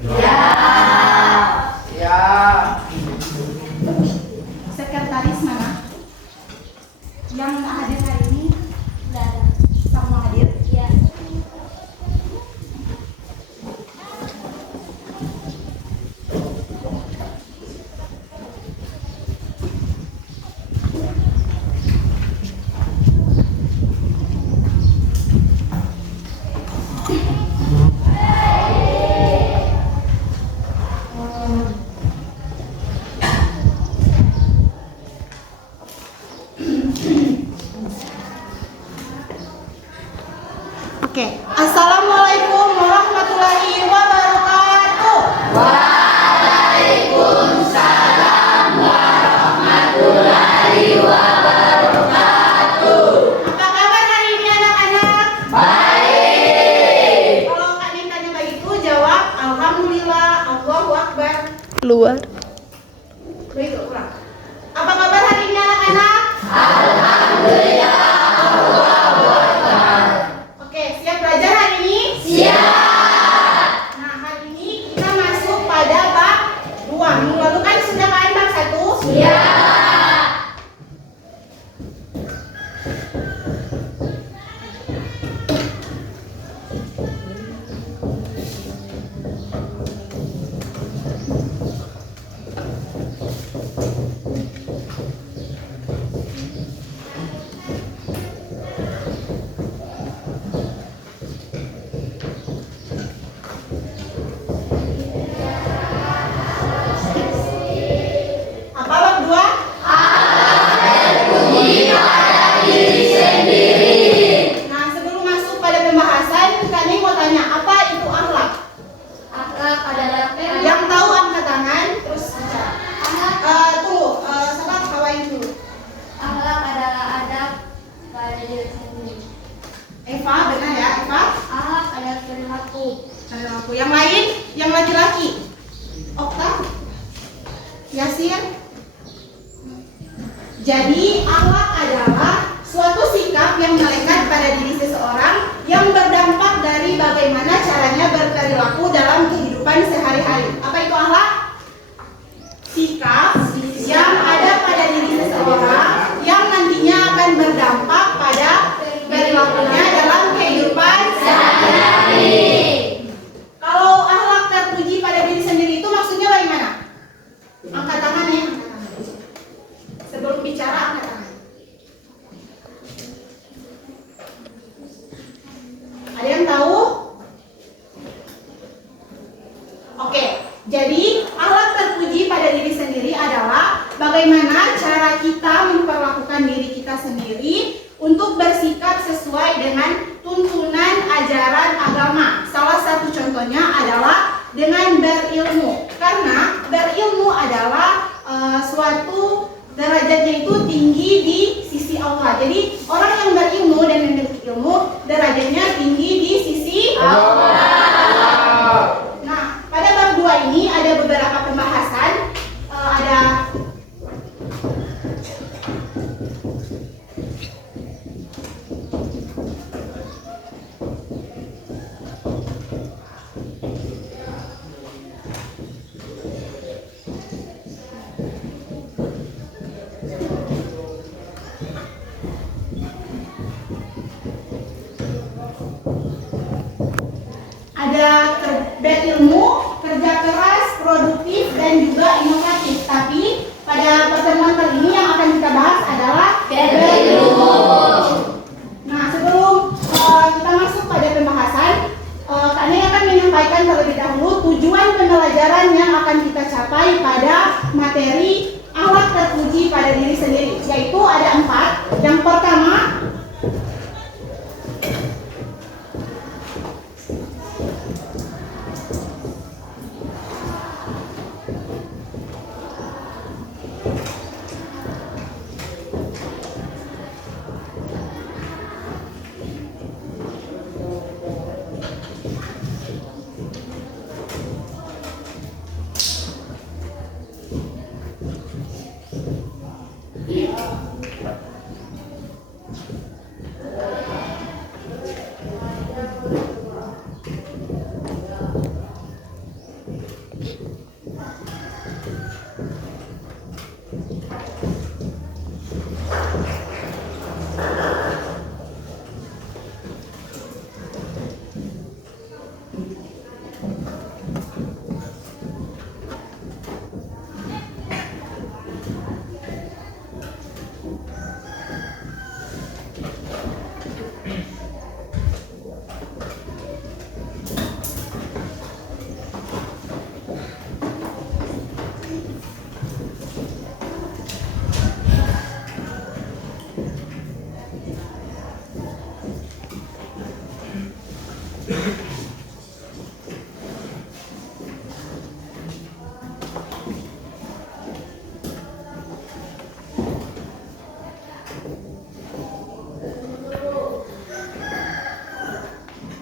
Ya. Ya. Sekretaris mana? Yang hadir hari ini? Tidak ada. Kamu hadir? Ya. Oke. Assalamualaikum warahmatullahi wabarakatuh. Waalaikumsalam warahmatullahi wabarakatuh. Apa kabar hari ini anak-anak? Baik. Kalau Kak ditanya begitu, jawab Alhamdulillah, Allahu Akbar. Luar. Begitu, kurang. Apa kabar hari ini anak-anak? Alhamdulillah. Oke, siap belajar hari ini? Siap. Nah, hari ini kita masuk pada bab 2. Minggu lalu kan sudah kan bab 1? Siap. Apa bab 2? Puji pada diri sendiri. Nah, sebelum masuk pada pembahasan, Kak Ning mau tanya, apa itu akhlak? Akhlak adalah Yang tahu angkat tangan, terus bicara. Tunggu, sama kawain dulu. Akhlak adalah adab pada diri sendiri. Eva, benar ya, Eva? Akhlak adalah perilaku. Ada aku. Yang lain, yang laki-laki. Okta? Yasir? Jadi, akhlak adalah suatu sikap yang melekat pada diri seseorang yang berdampak dari bagaimana caranya berperilaku dalam kehidupan sehari-hari. Apa itu akhlak? Sikap yang ada pada diri seseorang yang nantinya akan berdampak pada perilakunya dalam kehidupan sehari-hari. Kalau akhlak terpuji pada diri sendiri itu maksudnya bagaimana? Angkat tangan ya. Sebelum bicara angkat tangan. Ada yang tahu? Oke, jadi akhlak terpuji pada diri sendiri adalah bagaimana cara kita memperlakukan diri kita sendiri untuk bersikap sesuai dengan tuntunan ajaran agama. Salah satu contohnya adalah dengan berilmu. Karena berilmu adalah suatu derajatnya itu tinggi di sisi Allah. Jadi orang yang berilmu dan memiliki ilmu derajatnya tinggi di sisi Allah. Nah, pada bab 2 ini ada beberapa pembahasan. Ada berilmu, kerja keras, produktif, dan juga inovatif. Tapi pada pertemuan kali ini yang akan kita bahas adalah berilmu. Nah, sebelum kita masuk pada pembahasan, Kak Ning akan menyampaikan terlebih dahulu tujuan pembelajaran yang akan kita capai pada materi akhlak terpuji pada diri sendiri, yaitu ada 4. Yang pertama,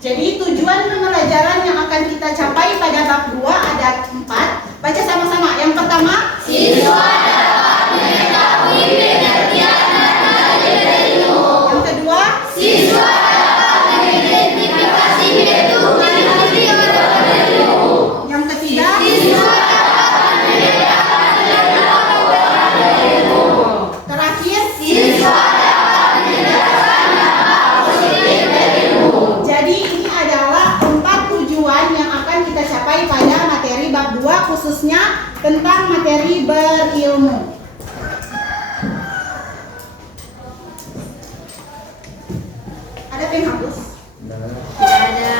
Jadi tujuan pembelajaran yang akan kita capai pada bab 2 ada 4. Baca sama-sama. Yang pertama, Siswa dapat mengetahui pengertian dan nilai ilmu. yang kedua, Siswa dapat mengidentifikasi bentuk nilai ilmu. yang ketiga, Siswa dapat membedakan nilai ilmu. terakhir. Siswa dapat menjelaskan dampak positif dari ilmu. Jadi ini adalah 4 tujuan yang akan kita capai pada materi bab 2 khususnya tentang materi berilmu. Ada penghapus? Ada.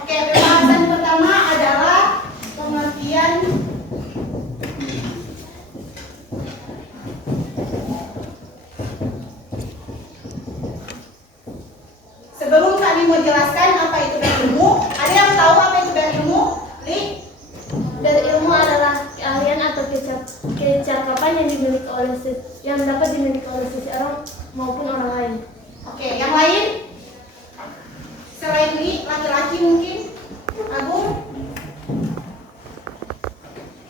Oke, pembahasan pertama adalah pengertian sebelum kami mau jelaskan apa itu berilmu, ada yang tahu apa itu berilmu? Li? Berilmu adalah keahlian atau kecakapan yang dapat dimiliki oleh seseorang maupun orang lain. Oke, yang lain? Selain Li, laki-laki mungkin? Agung?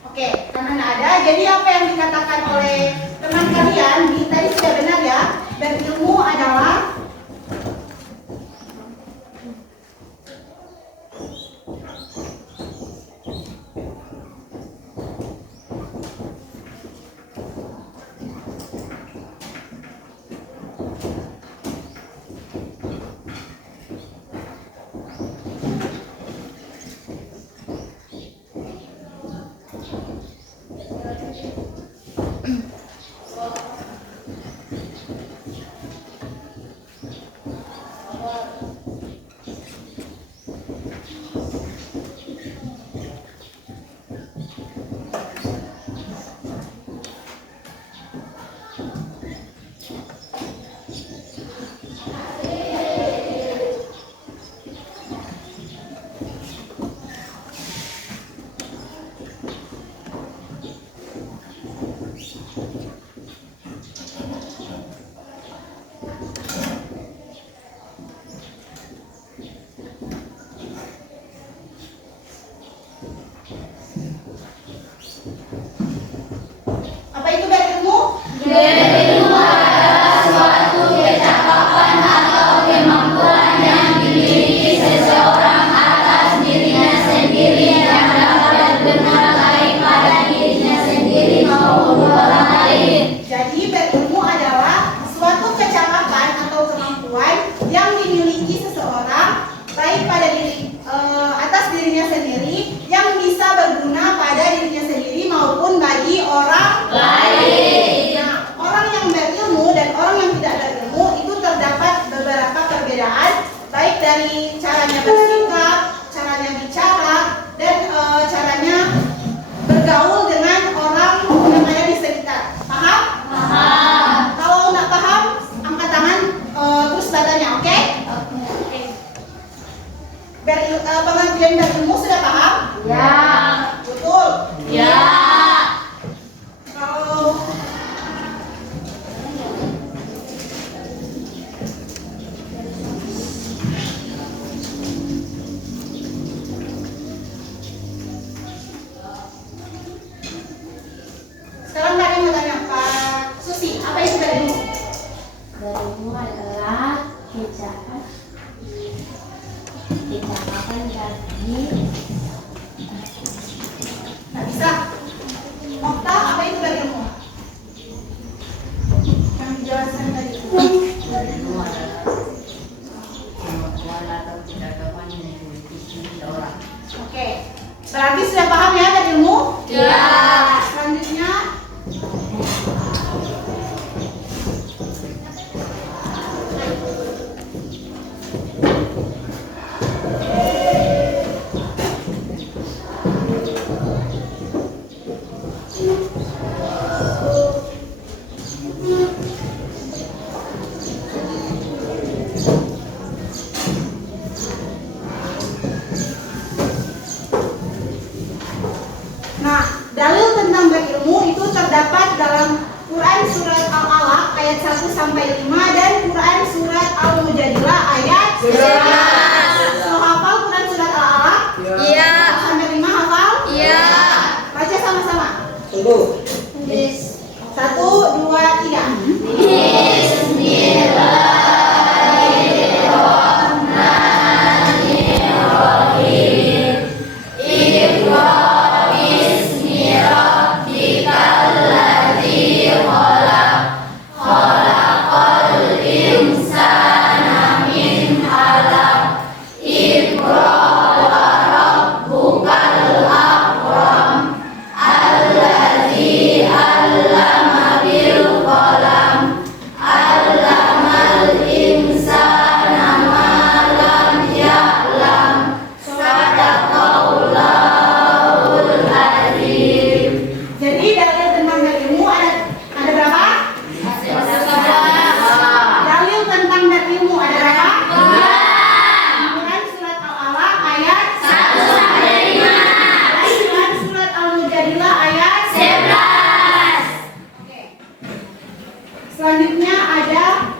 Oke, karena ada. Jadi apa yang dikatakan oleh teman kalian, tadi sudah benar ya. Berilmu adalah apa itu berilmu? Berilmu adalah suatu kecakapan atau kemampuan yang dimiliki seseorang atas dirinya sendiri yang dapat berguna baik pada dirinya sendiri maupun orang lain. Jadi berilmu adalah suatu kecakapan atau kemampuan yang dimiliki seseorang baik pada atas dirinya sendiri yang bisa berguna pada dirinya sendiri maupun bagi orang Lain. Nah, orang yang berilmu dan orang yang tidak berilmu itu terdapat beberapa perbedaan baik dari caranya bersikap, caranya bicara, dan caranya bergaul dengan orang yang ada di sekitar. Paham? Paham. Kalau nggak paham, angkat tangan terus datanya, oke? Pengertian berilmu sudah paham? Ya. Betul. Ya. Kalau sekarang kalian mau tanya Pak Susi, apa itu berilmu? Berilmu adalah kecakapan dari Nggak bisa. Okta, apa itu berilmu? Yang dijelaskan tadi. Berilmu adalah kemampuan atau kecakapan yang dimiliki seseorang. Oke. Berarti sudah paham ya berilmu? Ya. Selanjutnya ayat 1 sampai 5 dan Quran surat Al-Mujadilah ayat 11. So hafal Quran surat Al-Alaq? Iya. Sampai 5 hafal? Iya. Baca sama-sama. Tunggu. 1, 2, 3. Jadi dalil tentang berilmu ada berapa? Dalil tentang berilmu ada berapa? Quran surat Al-Alaq ayat 1 sampai 5. Quran surat Al-Mujadilah ayat 11. Oke. Selanjutnya ada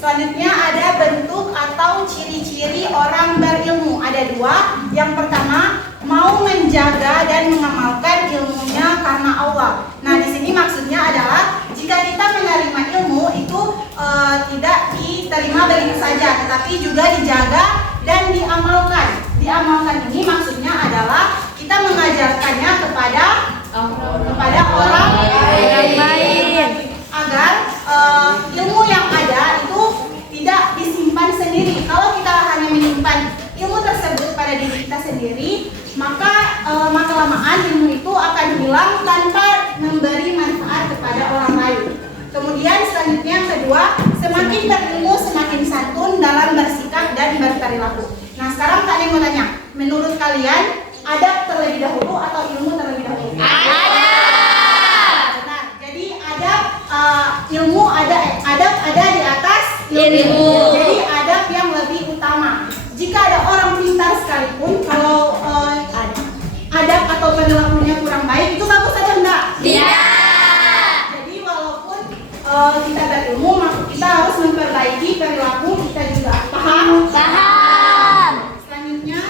selanjutnya ada bentuk atau ciri-ciri orang berilmu. Ada 2. Yang pertama, mau menjaga dan mengamalkan ilmunya karena Allah. Nah, di sini maksudnya adalah jika kita menerima ilmu itu tidak diterima begitu saja, tetapi juga dijaga dan diamalkan. Diamalkan ini maksudnya adalah kita mengajarkannya kepada orang lain agar ilmu yang ada itu tidak disimpan sendiri. Kalau kita hanya menyimpan ilmu tersebut pada diri kita sendiri, maka lama-kelamaan ilmu itu akan hilang tanpa memberi manfaat kepada orang lain. Kemudian selanjutnya yang kedua, semakin berilmu semakin santun dalam bersikap dan berperilaku. Nah, sekarang kalian mau tanya, menurut kalian adab terlebih dahulu atau ilmu terlebih dahulu? Benar. Jadi adab adab ada di atas ilmu. Jadi adab yang lebih utama. Jika ada orang pintar sekalipun, kalau adab atau perilakunya kurang baik, itu bagus atau enggak? Jadi walaupun kita berilmu, maka kita harus memperbaiki perilaku kita juga. Paham? Selanjutnya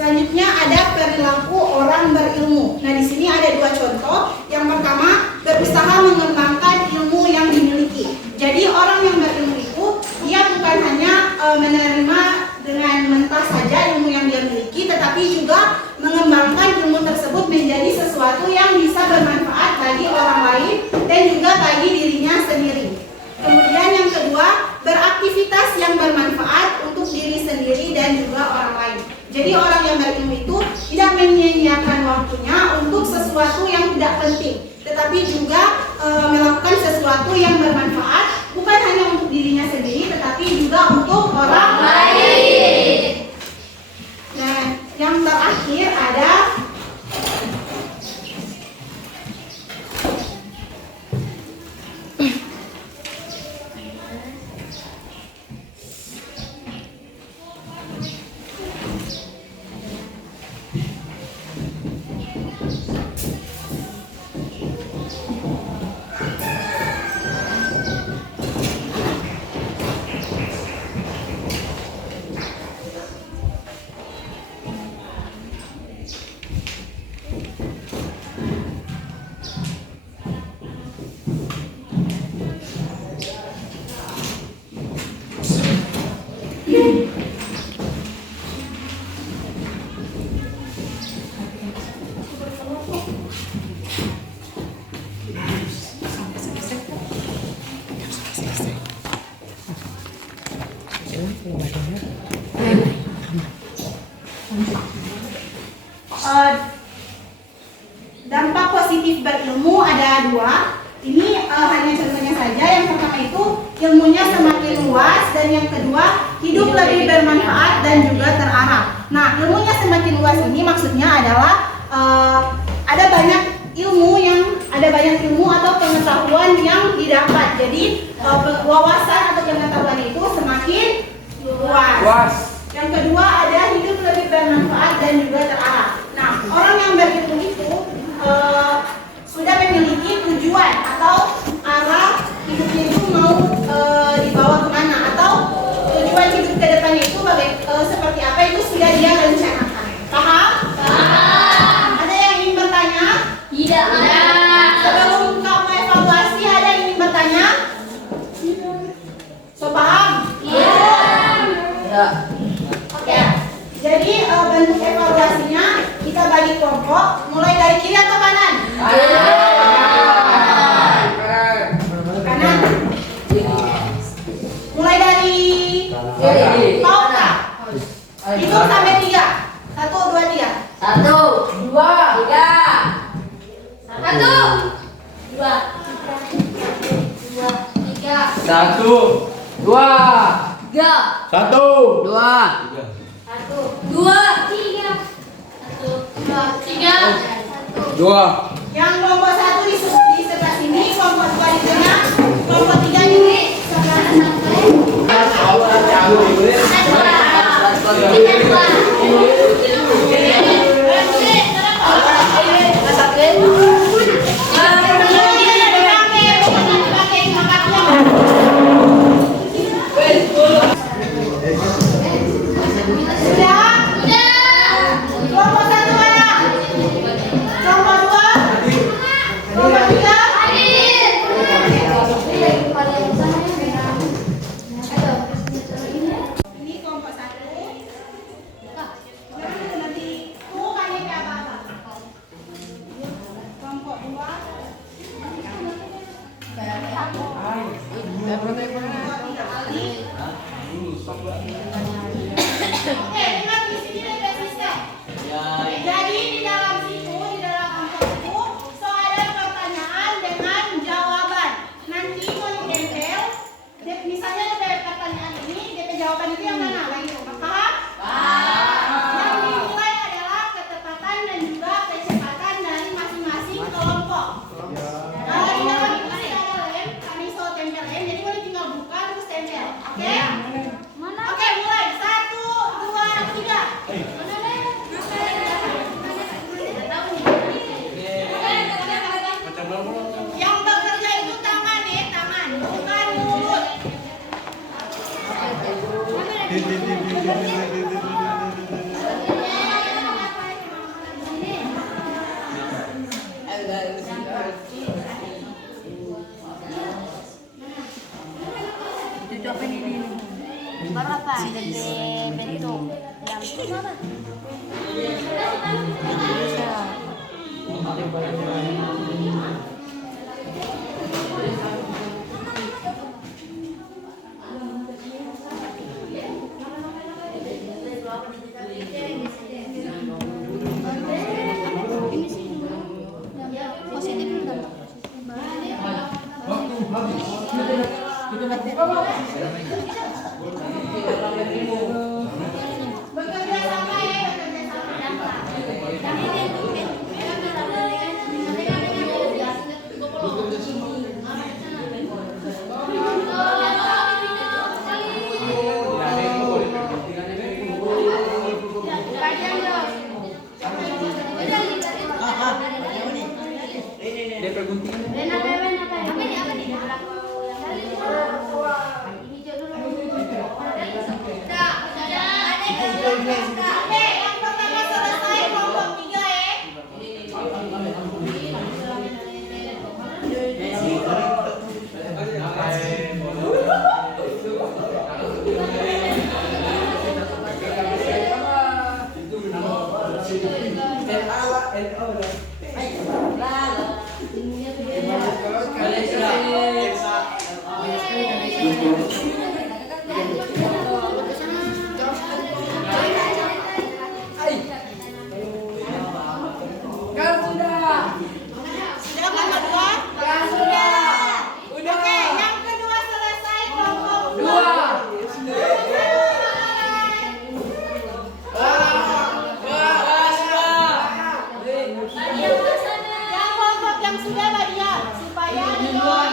Selanjutnya ada perilaku orang berilmu. Nah, di sini ada dua contoh. Yang pertama, berusaha mengembangkan ilmu yang dimiliki. Jadi orang yang berilmu itu dia bukan hanya menerima dengan mentah saja ilmu yang dia miliki, tetapi juga mengembangkan ilmu tersebut menjadi sesuatu yang bisa bermanfaat bagi orang lain dan juga bagi dirinya sendiri. Kemudian yang kedua, beraktivitas yang bermanfaat untuk diri sendiri dan juga orang lain. Jadi orang yang berilmu itu tidak menyia-nyiakan waktunya untuk sesuatu yang tidak penting, tetapi juga melakukan sesuatu yang bermanfaat bukan hanya untuk dirinya sendiri, tetapi juga untuk orang lain. Nah, yang terakhir ada dampak positif berilmu ada dua. Ini hanya contohnya saja. Yang pertama itu ilmunya semakin luas, dan yang kedua hidup lebih bermanfaat dan juga terarah. Nah, ilmunya semakin luas ini maksudnya adalah ada banyak ilmu atau pengetahuan yang didapat. Jadi wawasan atau pengetahuan itu semakin luas. Yang kedua ada hidup lebih bermanfaat dan juga terarah. Nah, orang yang berilmu itu sudah memiliki tujuan atau arah hidupnya itu mau dibawa kemana, atau tujuan hidup ke depannya itu seperti apa, itu sudah dia rencanakan. Paham? Paham. Ada yang ingin bertanya? Tidak ada. Sebelum kamu evaluasi, ada yang ingin bertanya? So, paham? Iya. Oke. Jadi bentuk evaluasinya kita bagi kelompok, mulai dari kiri atau kanan? Kanan. Mulai dari Pauta. Hitung sampai 3. 1, 2, 3. 1, 2, 3. 1, 2, 3. 1, 2, 3. 1, 2, 2. Yang kelompok 1 di sebelah sini, kelompok 2 di tengah, kelompok 3 di sebelah Baru apa? Bentuk. Yang Bekerja sama ya, bekerja sama. Dia perguntingan. Oke, yang pertama selesai kelompok 3 ya. Sudah kelompok 2? Sudah. Oke, yang kedua selesai kelompok 2. Yang kelompok yang sudah Badia supaya Badia.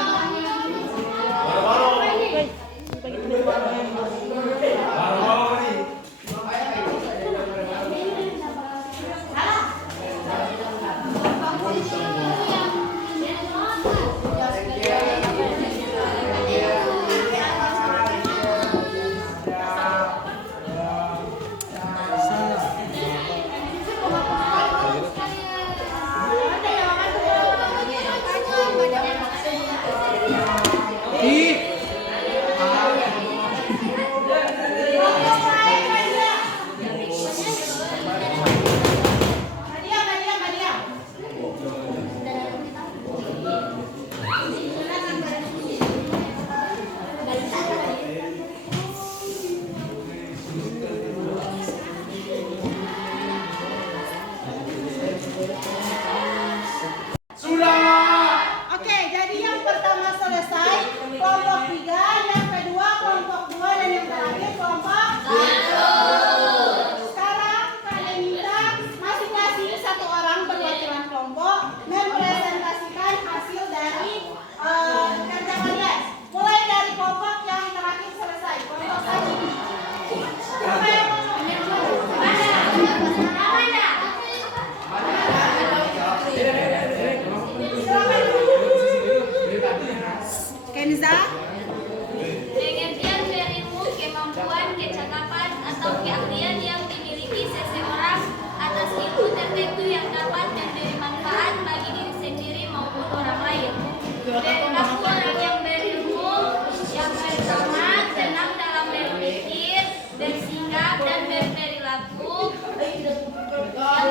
Oke, jadi yang pertama selesai kelompok 3, yang kedua kelompok 2, dan yang terakhir kelompok 1. Sekarang kalian minta masing-masing satu orang perwakilan kelompok mempresentasikan hasil dari kerja kalian. Mulai dari kelompok yang terakhir selesai, kelompok 1. Siapa yang mau? Kenza? pengertian berilmu, kemampuan, kecakapan, atau keahlian yang dimiliki seseorang atas ilmu tertentu yang dapat memberi manfaat bagi diri sendiri maupun orang lain. Perilaku orang yang berilmu yang pertama, tenang dalam berpikir, bersikap, dan berperilaku. Yang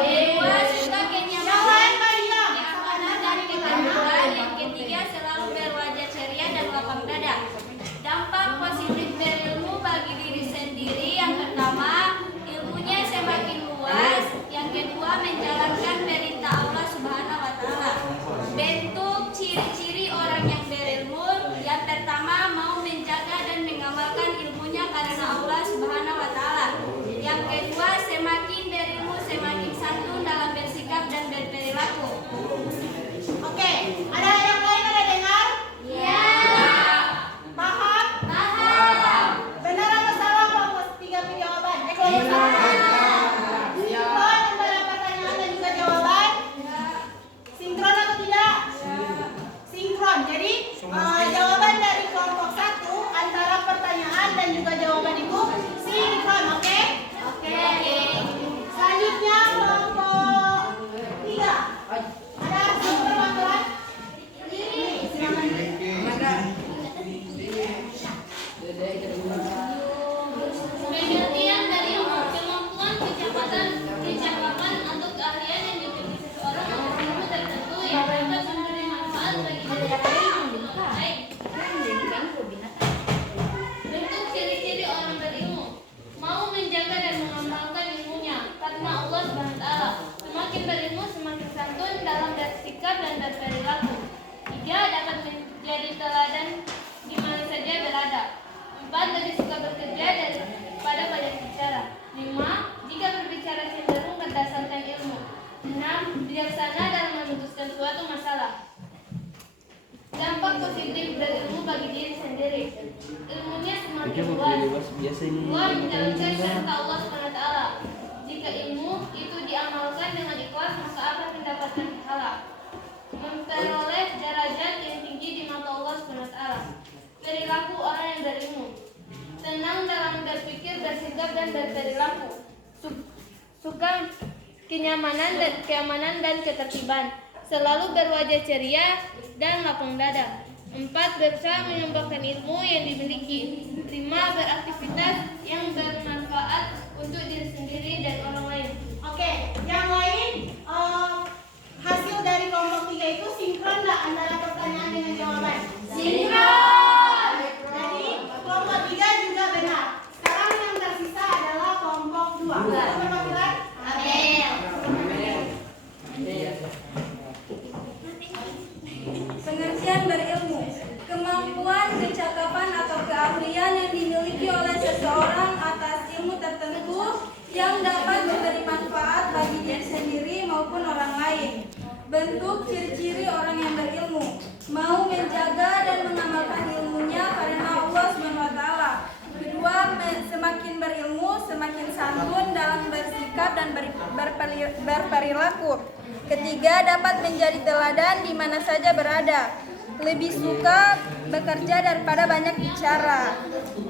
kedua, suka kenyamanan, keamanan, dan ketenangan. Yang ketiga, selalu berwajah ceria dan lapang dada. Dampak positif berilmu bagi diri sendiri, yang pertama, ilmunya semakin luas. Yang kedua, menjalankan perintah Allah Subhanahu wa Ta'ala. Bentuk ciri-ciri orang yang Semakin berilmu, semakin santun dalam bersikap dan berperilaku. 3. Dapat menjadi teladan di mana saja berada. 4. Lebih suka bekerja daripada banyak bicara. 5. Jika berbicara cenderung berdasarkan ilmu. 6. Bijaksana dalam memutuskan suatu masalah. Dampak positif berilmu bagi diri sendiri. Ilmunya semakin luas. 2. Menjalankan perintah Allah SWT. Jika ilmu itu diamalkan dengan ikhlas, maka akan mendapatkan pahala. Memperoleh derajat yang tinggi di mata Allah SWT. Perilaku orang yang berilmu. Tenang dalam berpikir, bersikap, dan berperilaku. Suka keamanan dan ketertiban. Selalu berwajah ceria dan lapang dada. 4. Berusaha menyumbangkan ilmu yang dimiliki. 5. Beraktivitas yang bermanfaat untuk diri sendiri dan orang lain. Oke, yang lain hasil dari kelompok 3 itu sinkron nggak antara pertanyaan dengan jawaban? Sinkron. Jadi kelompok 3 juga benar. Sekarang yang tersisa adalah kelompok 2. Perwakilan? Pengertian berilmu, kemampuan, kecakapan atau keahlian yang dimiliki oleh seseorang atas ilmu tertentu yang dapat memberi manfaat bagi diri sendiri maupun orang lain. Bentuk ciri-ciri orang yang berilmu, mau menjaga dan mengamalkan ilmunya karena Allah SWT. Kedua, semakin berilmu, semakin santun dalam bersikap dan berperilaku. Ketiga, dapat menjadi teladan di mana saja berada. Lebih suka bekerja daripada banyak bicara.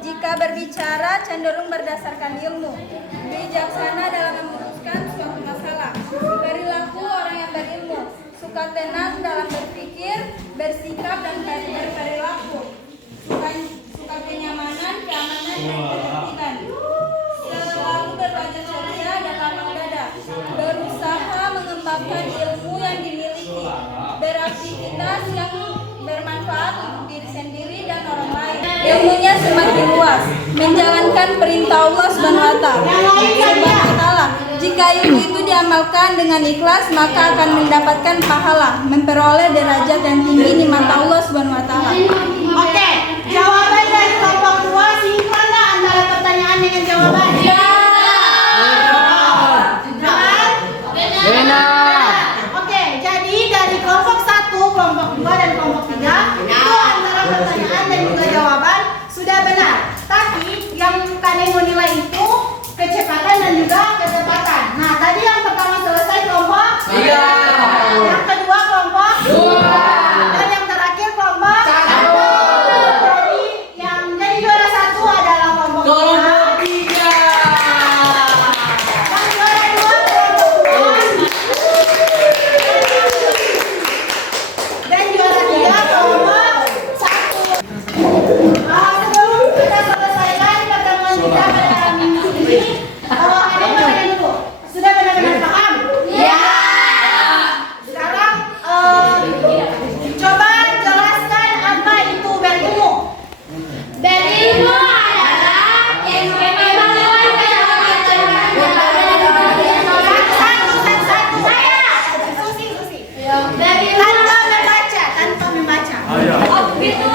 Jika berbicara, cenderung berdasarkan ilmu. Bijaksana dalam memutuskan suatu masalah. Perilaku orang yang berilmu. Suka tenang dalam berpikir, bersikap, dan berperilaku. Suka kenyamanan, keamanan, dan ketertiban. Selalu berwajah ceria dan lapang dada. Berusaha mengembangkan ilmu yang dimiliki. Beraktivitas yang bermanfaat untuk diri sendiri dan orang lain. Ilmunya semakin luas. Menjalankan perintah Allah SWT. Jika ilmu itu diamalkan dengan ikhlas, maka akan mendapatkan pahala, memperoleh derajat yang tinggi di mata Allah SWT. Oke, jawaban dari kelompok 2 sinkron nggak antara pertanyaan dengan jawaban? Ya. Benar. Oke, jadi dari kelompok 1, kelompok 2, dan kelompok 3 itu antara pertanyaan dan juga jawaban sudah benar. Tapi yang kalian mau nilai itu kecepatan dan juga ketepatan. Nah, tadi yang pertama selesai kelompok 3. Yang kedua kelompok 2. Dan yang terakhir kelompok 1. Jadi yang jadi juara 1 adalah kelompok 3. Kelompok 3. Yang juara 2 kelompok 2. Dan juara 3 kelompok 1. Sebelum kita selesaikan pertemuan kita pada minggu ini, ada yang tanya dulu, sudah benar-benar paham? Ya. Sekarang coba jelaskan apa itu berilmu. Berilmu adalah kemampuan Satu. Susi. Tanpa membaca. Oh gitu.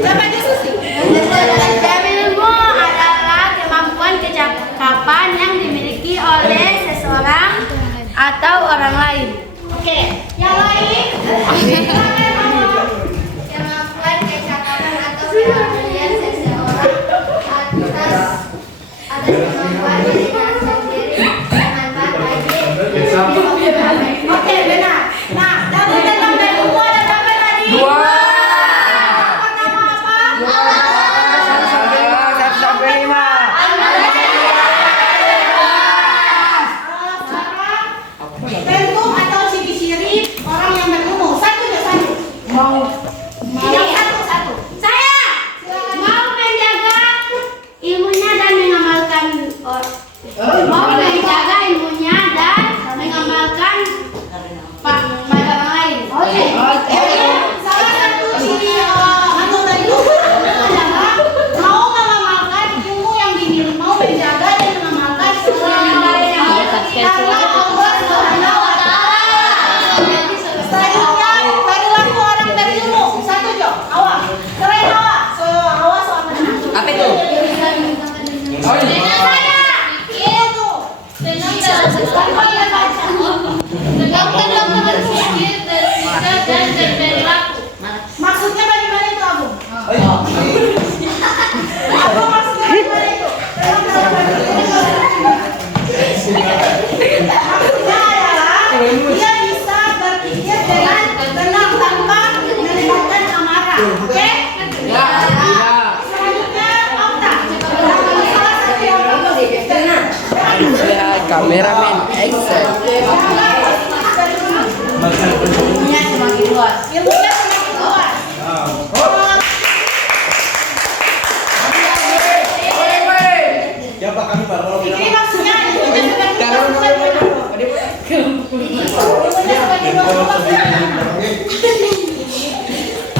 Coba aja Susi. Berilmu adalah kemampuan kecakapan yang dimiliki oleh seseorang atau orang lain. Oke, yang lain. Silakan ngomong. Kemampuan kecakapan atau keahlian seseorang atas kemampuan dirinya sendiri bermanfaat bagi Oke, benar. Nah, dalam tentang berilmu ada berapa tadi? 2. Pertama apa? 1 sampai 5. Sekarang bentuk atau ciri-ciri orang yang berilmu. Satu. Tidak satu. saya mau menjaga ilmunya dan mengamalkan pada orang lain. Oke. Salah satu ciri anggota itu adalah mau mengamalkan ilmu yang dimiliki, mau menjaga dan mengamalkan ilmu yang dimiliki. Karena Allah SWT berpikir, bersikap, dan berperilaku. Maksudnya bagaimana itu, Abu? Abu maksudnya bagaimana itu? Maksudnya adalah dia bisa berpikir dengan tenang tanpa melibatkan amarah. Oke? Selanjutnya Okta. Salah satu yang bagus. Kameramen action. Ilmunya semakin luas. Ilmunya semakin luas. Siapa kami baru? Fikri maksudnya ilmunya semakin luas. Ilmunya semakin luas.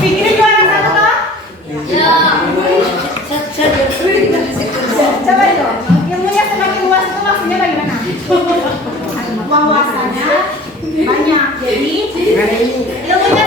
Fikri juara satu toh? Coba itu. Ilmunya semakin luas itu maksudnya bagaimana? Wawasannya banyak. Jadi ilmunya